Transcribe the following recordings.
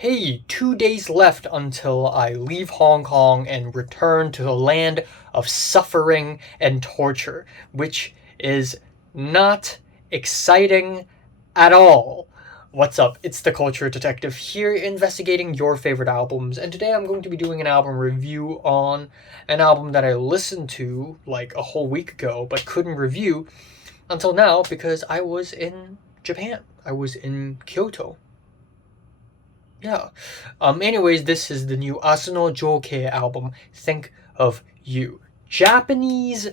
Hey, 2 days left until I leave Hong Kong and return to the land of suffering and torture, which is not exciting at all. What's up? It's the Culture Detective here investigating your favorite albums, and today I'm going to be doing an album review on an album that I listened to like a whole week ago but couldn't review until now because I was in Japan. I was in Kyoto. Yeah. Anyways, this is the new Asunojokei album, Think of You. Japanese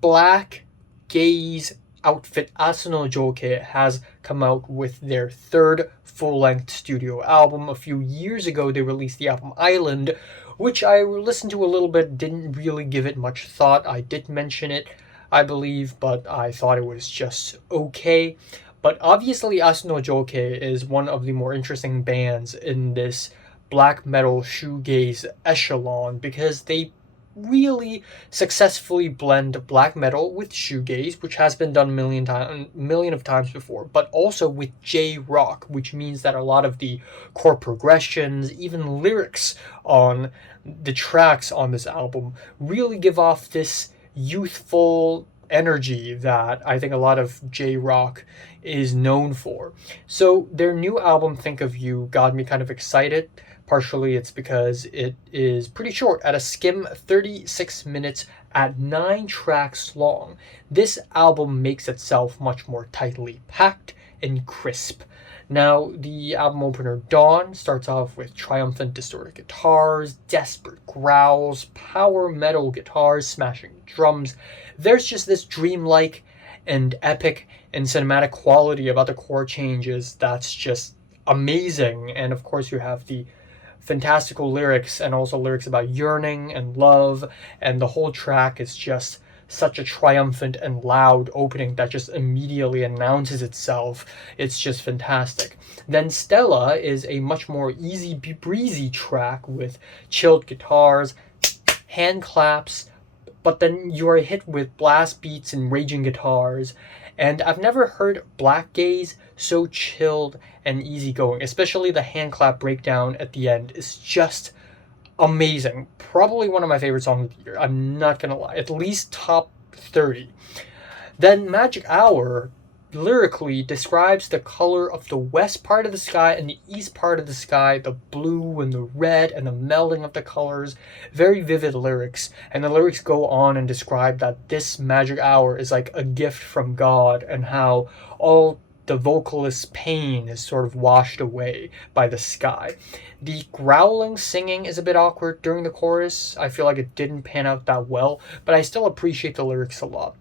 black gaze outfit Asunojokei has come out with their third full-length studio album. A few years ago, they released the album Island, which I listened to a little bit, didn't really give it much thought. I did mention it, I believe, but I thought it was just okay. But obviously, Asunojokei is one of the more interesting bands in this black metal shoegaze echelon because they really successfully blend black metal with shoegaze, which has been done a million of times before, but also with J-rock, which means that a lot of the chord progressions, even lyrics on the tracks on this album really give off this youthful energy that I think a lot of J-rock is known for. So their new album, Think of You, got me kind of excited. Partially it's because it is pretty short, at a skim 36 minutes at 9 tracks long. This album makes itself much more tightly packed and crisp. Now, the album opener Dawn starts off with triumphant distorted guitars, desperate growls, power metal guitars, smashing drums. There's just this dreamlike and epic and cinematic quality about the chord changes that's just amazing. And of course, you have the fantastical lyrics and also lyrics about yearning and love, and the whole track is just such a triumphant and loud opening that just immediately announces itself. It's just fantastic. Then Stella is a much more easy breezy track with chilled guitars, hand claps, but then you are hit with blast beats and raging guitars. And I've never heard black gaze so chilled and easygoing, especially the hand clap breakdown at the end is just amazing. Probably one of my favorite songs of the year. I'm not gonna lie. At least top 30. Then Magic Hour lyrically describes the color of the west part of the sky and the east part of the sky, the blue and the red and the melding of the colors. Very vivid lyrics. And the lyrics go on and describe that this magic hour is like a gift from God, and how all the vocalist's pain is sort of washed away by the sky. The growling singing is a bit awkward during the chorus. I feel like it didn't pan out that well, but I still appreciate the lyrics a lot.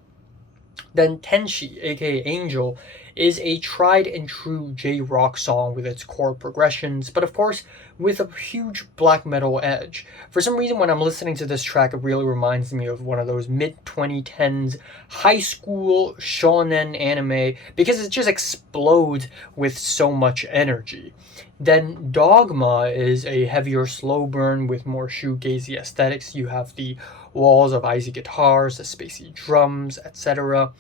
Then Tenshi, aka Angel, is a tried and true J-rock song with its chord progressions, but of course with a huge black metal edge. For some reason, when I'm listening to this track, it really reminds me of one of those mid-2010s high school shonen anime because it just explodes with so much energy. Then Dogma is a heavier slow burn with more shoegazy aesthetics. You have the walls of icy guitars, the spacey drums, etc.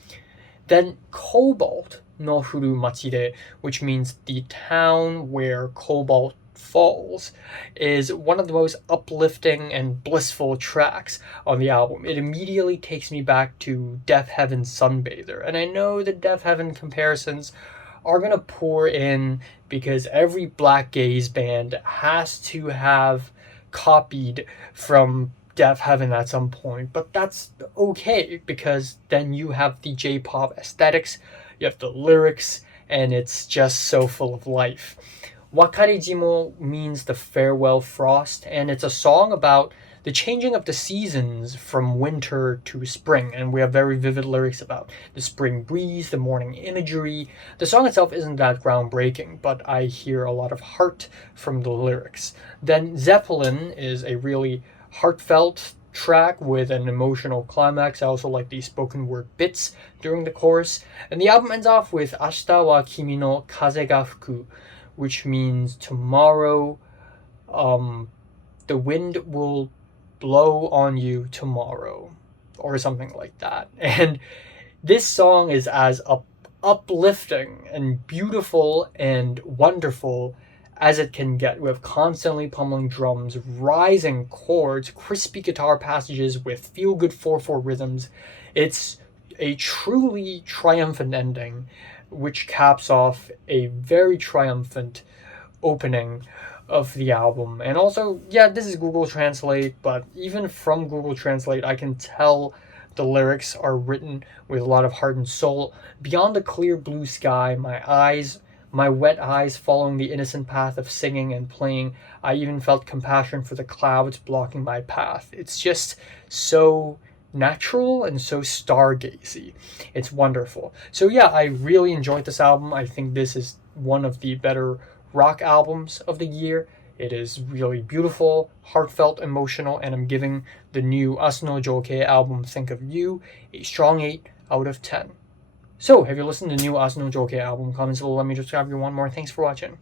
Then Cobalt no Furu Machide, which means the town where cobalt falls, is one of the most uplifting and blissful tracks on the album. It immediately takes me back to Death Heaven's Sunbather, and I know the Death Heaven comparisons are gonna pour in because every black gaze band has to have copied from Death Heaven at some point, but that's okay because then you have the J-pop aesthetics, you have the lyrics, and it's just so full of life. Wakarijimo means the farewell frost, and it's a song about the changing of the seasons from winter to spring, and we have very vivid lyrics about the spring breeze, the morning imagery. The song itself isn't that groundbreaking, but I hear a lot of heart from the lyrics. Then Zeppelin is a really heartfelt track with an emotional climax. I also like the spoken word bits during the chorus. And the album ends off with Ashita wa kimi no kaze ga fuku, which means tomorrow, the wind will blow on you tomorrow, or something like that. And this song is as uplifting and beautiful and wonderful as it can get, with constantly pummeling drums, rising chords, crispy guitar passages with feel-good 4/4 rhythms. It's a truly triumphant ending, which caps off a very triumphant opening of the album. And also, yeah, this is Google Translate, but even from Google Translate, I can tell the lyrics are written with a lot of heart and soul. Beyond the clear blue sky, my wet eyes following the innocent path of singing and playing, I even felt compassion for the clouds blocking my path. It's just so natural and so stargazy. It's wonderful. So yeah, I really enjoyed this album. I think this is one of the better rock albums of the year. It is really beautiful, heartfelt, emotional, and I'm giving the new Asunojokei album, Think of You, a strong 8 out of 10. So, have you listened to the new Asunojokei album? Comments below, let me describe you one more. Thanks for watching.